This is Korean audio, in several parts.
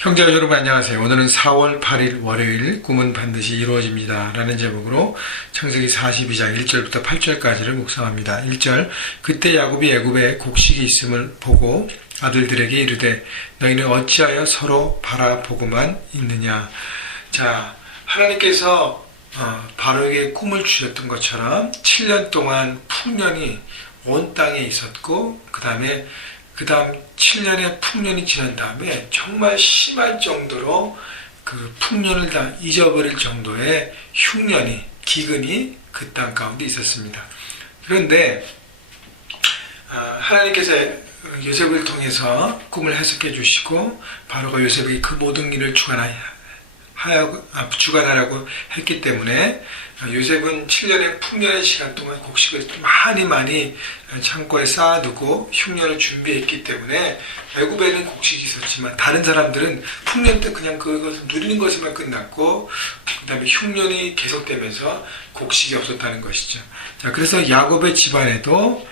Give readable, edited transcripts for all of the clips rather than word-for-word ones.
형제가 여러분 안녕하세요. 오늘은 4월 8일 월요일 꿈은 반드시 이루어집니다 라는 제목으로 창세기 42장 1절부터 8절까지를 묵상합니다. 1절 그때 야곱이 애굽에 곡식이 있음을 보고 아들들에게 이르되 너희는 어찌하여 서로 바라보고만 있느냐. 자, 하나님께서 바로에게 꿈을 주셨던 것처럼 7년 동안 풍년이 온 땅에 있었고 그 다음 7년의 풍년이 지난 다음에 정말 심할 정도로 그 풍년을 다 잊어버릴 정도의 흉년이, 기근이 그 땅 가운데 있었습니다. 그런데 하나님께서 요셉을 통해서 꿈을 해석해 주시고 바로가 요셉에게 그 모든 일을 주관하라고 했기 때문에 요셉은 7년의 풍년의 시간 동안 곡식을 많이 창고에 쌓아두고 흉년을 준비했기 때문에 애굽에는 곡식이 있었지만 다른 사람들은 풍년 때 그냥 그것을 누리는 것에만 끝났고 그 다음에 흉년이 계속되면서 곡식이 없었다는 것이죠. 자, 그래서 야곱의 집안에도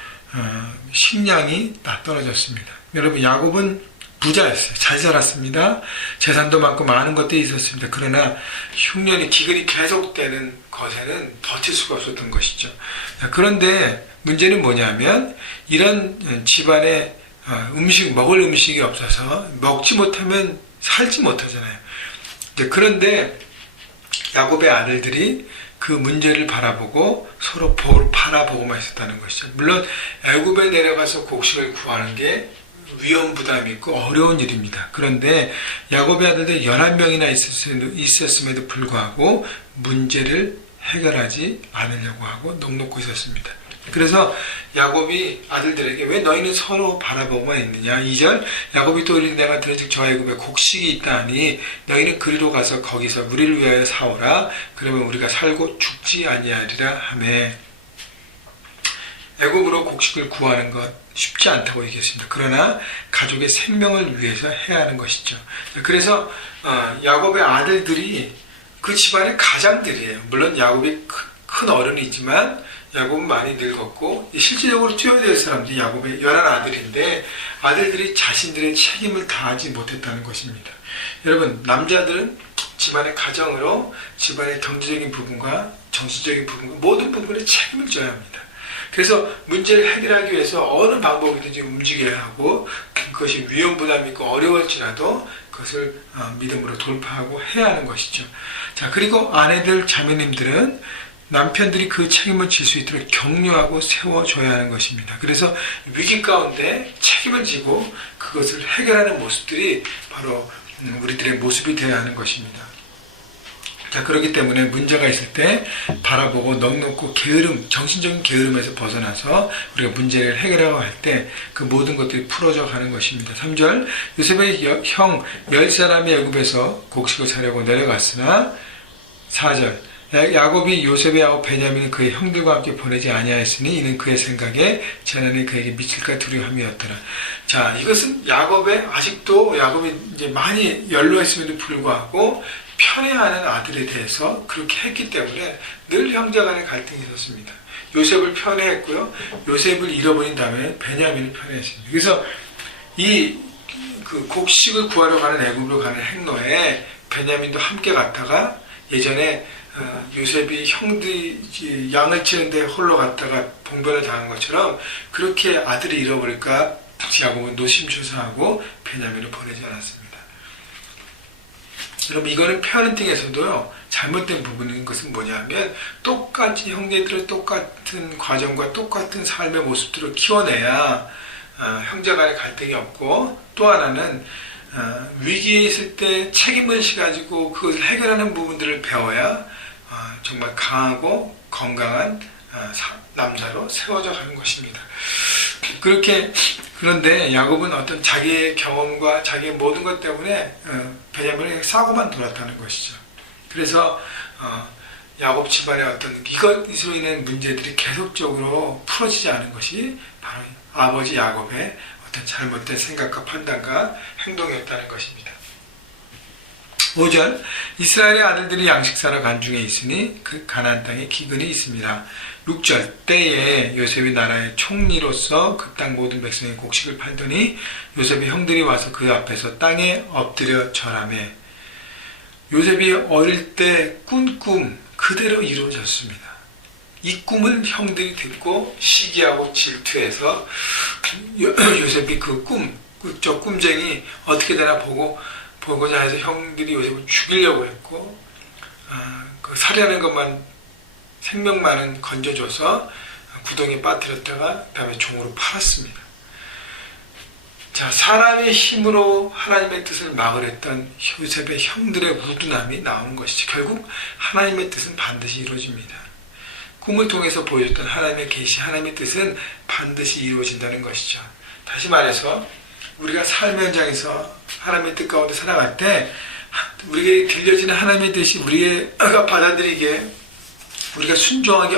식량이 다 떨어졌습니다. 여러분, 야곱은 부자였어요. 잘 살았습니다. 재산도 많고 많은 것들이 있었습니다. 그러나 흉년이, 기근이 계속되는 것에는 버틸 수가 없었던 것이죠. 그런데 문제는 뭐냐면 이런 집안에 먹을 음식이 없어서 먹지 못하면 살지 못하잖아요. 그런데 야곱의 아들들이 그 문제를 바라보고 서로 바라보고만 있었다는 것이죠. 물론 애굽에 내려가서 곡식을 구하는 게 위험 부담이 있고 어려운 일입니다. 그런데 야곱의 아들들 11명이나 있었음에도 불구하고 문제를 해결하지 않으려고 하고 넋놓고 있었습니다. 그래서 야곱이 아들들에게 왜 너희는 서로 바라보고만 있느냐. 2절 야곱이 또 이르되 내가 들은즉 저 애굽에 곡식이 있다하니 너희는 그리로 가서 거기서 우리를 위하여 사오라. 그러면 우리가 살고 죽지 아니하리라 하매. 애굽으로 곡식을 구하는 것 쉽지 않다고 얘기했습니다. 그러나 가족의 생명을 위해서 해야 하는 것이죠. 그래서 야곱의 아들들이 그 집안의 가장들이에요. 물론 야곱이 큰 어른이지만 야곱은 많이 늙었고 실질적으로 뛰어야 될 사람들이 야곱의 11아들인데 아들들이 자신들의 책임을 다하지 못했다는 것입니다. 여러분, 남자들은 집안의 가정으로 집안의 경제적인 부분과 정신적인 부분과 모든 부분에 책임을 져야 합니다. 그래서 문제를 해결하기 위해서 어느 방법이든지 움직여야 하고 그것이 위험 부담이 있고 어려울지라도 그것을 믿음으로 돌파하고 해야 하는 것이죠. 자, 그리고 아내들, 자매님들은 남편들이 그 책임을 질 수 있도록 격려하고 세워줘야 하는 것입니다. 그래서 위기 가운데 책임을 지고 그것을 해결하는 모습들이 바로 우리들의 모습이 되어야 하는 것입니다. 자, 그렇기 때문에 문제가 있을 때 바라보고 넋놓고 정신적인 게으름에서 벗어나서 우리가 문제를 해결하고 할 때 그 모든 것들이 풀어져 가는 것입니다. 3절 요셉의 형 10사람이 애굽에서 곡식을 사려고 내려갔으나 4절 야곱이 요셉의 아우 베냐민은 그의 형들과 함께 보내지 아니하였으니 이는 그의 생각에 재난이 그에게 미칠까 두려움이었더라. 자, 이것은 아직도 야곱이 이제 많이 연로했음에도 불구하고 편애하는 아들에 대해서 그렇게 했기 때문에 늘 형제 간의 갈등이 있었습니다. 요셉을 편애했고요. 요셉을 잃어버린 다음에 베냐민을 편애했습니다. 그래서 그 곡식을 구하러 가는 애굽으로 가는 행로에 베냐민도 함께 갔다가 예전에 요셉이 형들이 양을 치는데 홀로 갔다가 봉변을 당한 것처럼 그렇게 아들이 잃어버릴까 야곱은 노심초사하고 베냐민을 보내지 않았습니다. 여러분, 이거는 페어런팅에서도요, 잘못된 부분인 것은 뭐냐면 똑같이 형제들을 똑같은 과정과 똑같은 삶의 모습들을 키워내야 형제 간의 갈등이 없고, 또 하나는 위기에 있을 때 책임을 가지고 그것을 해결하는 부분들을 배워야 정말 강하고 건강한 남자로 세워져 가는 것입니다. 그런데 야곱은 어떤 자기의 경험과 자기의 모든 것 때문에 베냐민에게 싸고만 돌았다는 것이죠. 그래서 야곱 집안의 어떤 이것으로 인한 문제들이 계속적으로 풀어지지 않은 것이 바로 아버지 야곱의 어떤 잘못된 생각과 판단과 행동이었다는 것입니다. 5절 이스라엘의 아들들이 양식 사러 간 중에 있으니 그 가나안 땅에 기근이 있습니다. 6절 때에 요셉이 나라의 총리로서 그 땅 모든 백성의 곡식을 팔더니 요셉의 형들이 와서 그 앞에서 땅에 엎드려 절하매 요셉이 어릴 때 꾼 꿈 그대로 이루어졌습니다. 이 꿈을 형들이 듣고 시기하고 질투해서 요셉이 저 꿈쟁이 어떻게 되나 보고자 해서 형들이 요셉을 죽이려고 했고 그 살해하는 것만 생명만은 건져줘서 구덩이에 빠뜨렸다가 다음에 종으로 팔았습니다. 자, 사람의 힘으로 하나님의 뜻을 막으랬던 요셉의 형들의 우둔함이 나오는 것이죠. 결국 하나님의 뜻은 반드시 이루어집니다. 꿈을 통해서 보여줬던 하나님의 계시, 하나님의 뜻은 반드시 이루어진다는 것이죠. 다시 말해서 우리가 삶의 현장에서 하나님의 뜻 가운데 살아갈 때 우리에게 들려지는 하나님의 뜻이 우리가 받아들이기에 우리가 순종하기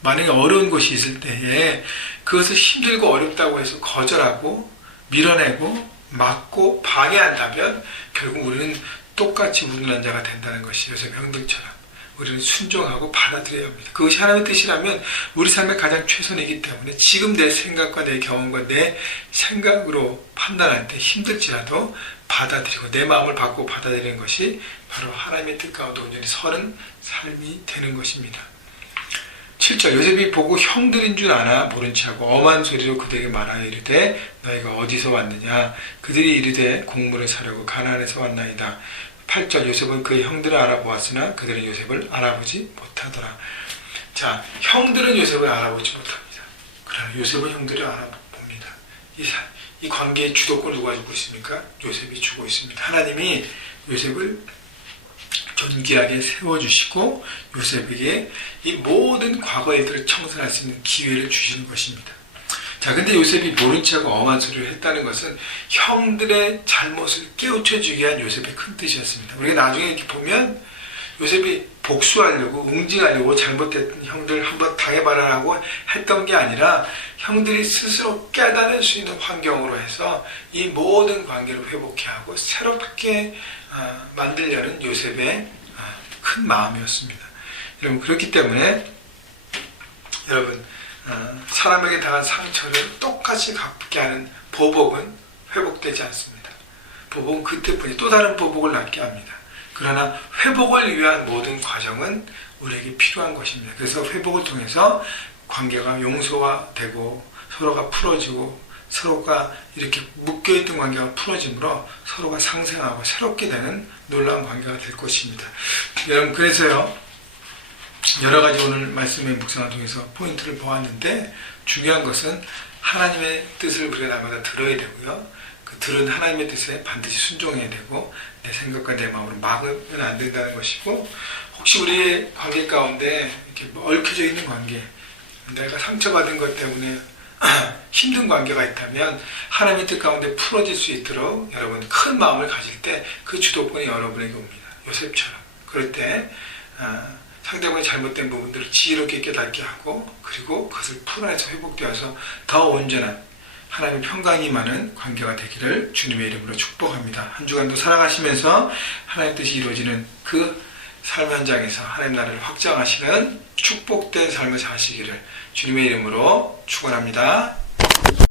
만약에 어려운 것이 있을 때에 그것을 힘들고 어렵다고 해서 거절하고 밀어내고 막고 방해한다면 결국 우리는 똑같이 우둔한 자가 된다는 것이 요셉 형들처럼 우리는 순종하고 받아들여야 합니다. 그것이 하나님의 뜻이라면 우리 삶의 가장 최선이기 때문에 지금 내 생각과 내 경험과 내 생각으로 판단할 때 힘들지라도 받아들이고 내 마음을 바꾸고 받아들이는 것이 바로 하나님의 뜻 가운데 온전히 서는 삶이 되는 것입니다. 7절 요셉이 보고 형들인 줄 아나 모른 체하고 엄한 소리로 그들에게 말하여 이르되 너희가 어디서 왔느냐 그들이 이르되 곡물을 사려고 가나안에서 왔나이다. 8절 요셉은 그의 형들을 알아보았으나 그들은 요셉을 알아보지 못하더라. 자, 형들은 요셉을 알아보지 못합니다. 그러나 요셉은 형들을 알아봅니다. 이 관계의 주도권을 누가 쥐고 있습니까? 요셉이 쥐고 있습니다. 하나님이 요셉을 존귀하게 세워주시고 요셉에게 이 모든 과거 일들을 청산할 수 있는 기회를 주시는 것입니다. 자, 근데 요셉이 모른 척하고 엄한 소리를 했다는 것은 형들의 잘못을 깨우쳐주기 위한 요셉의 큰 뜻이었습니다. 우리가 나중에 이렇게 보면 요셉이 복수하려고 응징하려고 잘못했던 형들 한번 당해봐라라고 했던 게 아니라 형들이 스스로 깨달을 수 있는 환경으로 해서 이 모든 관계를 회복해 하고 새롭게 만들려는 요셉의 큰 마음이었습니다. 여러분, 그렇기 때문에 여러분 사람에게 당한 상처를 똑같이 갚게 하는 보복은 회복되지 않습니다. 보복은 그때뿐이 또 다른 보복을 낳게 합니다. 그러나 회복을 위한 모든 과정은 우리에게 필요한 것입니다. 그래서 회복을 통해서 관계가 용서되고 서로가 풀어지고 서로가 이렇게 묶여있던 관계가 풀어지므로 서로가 상생하고 새롭게 되는 놀라운 관계가 될 것입니다. 여러분, 그래서요 여러 가지 오늘 말씀의 묵상을 통해서 포인트를 보았는데 중요한 것은 하나님의 뜻을 우리가 날마다 들어야 되고요. 그 들은 하나님의 뜻에 반드시 순종해야 되고 내 생각과 내 마음으로 막으면 안 된다는 것이고 혹시 우리의 관계 가운데 이렇게 얽혀져 있는 관계 내가 상처받은 것 때문에 힘든 관계가 있다면 하나님의 뜻 가운데 풀어질 수 있도록 여러분 큰 마음을 가질 때 그 주도권이 여러분에게 옵니다. 요셉처럼. 그럴 때 상대방의 잘못된 부분들을 지혜롭게 깨닫게 하고 그리고 그것을 풀어내서 회복되어서 더 온전한 하나님의 평강이 많은 관계가 되기를 주님의 이름으로 축복합니다. 한 주간도 살아가시면서 하나님의 뜻이 이루어지는 그 삶 현장에서 하나님 나라를 확장하시는 축복된 삶을 사시기를 주님의 이름으로 축원합니다.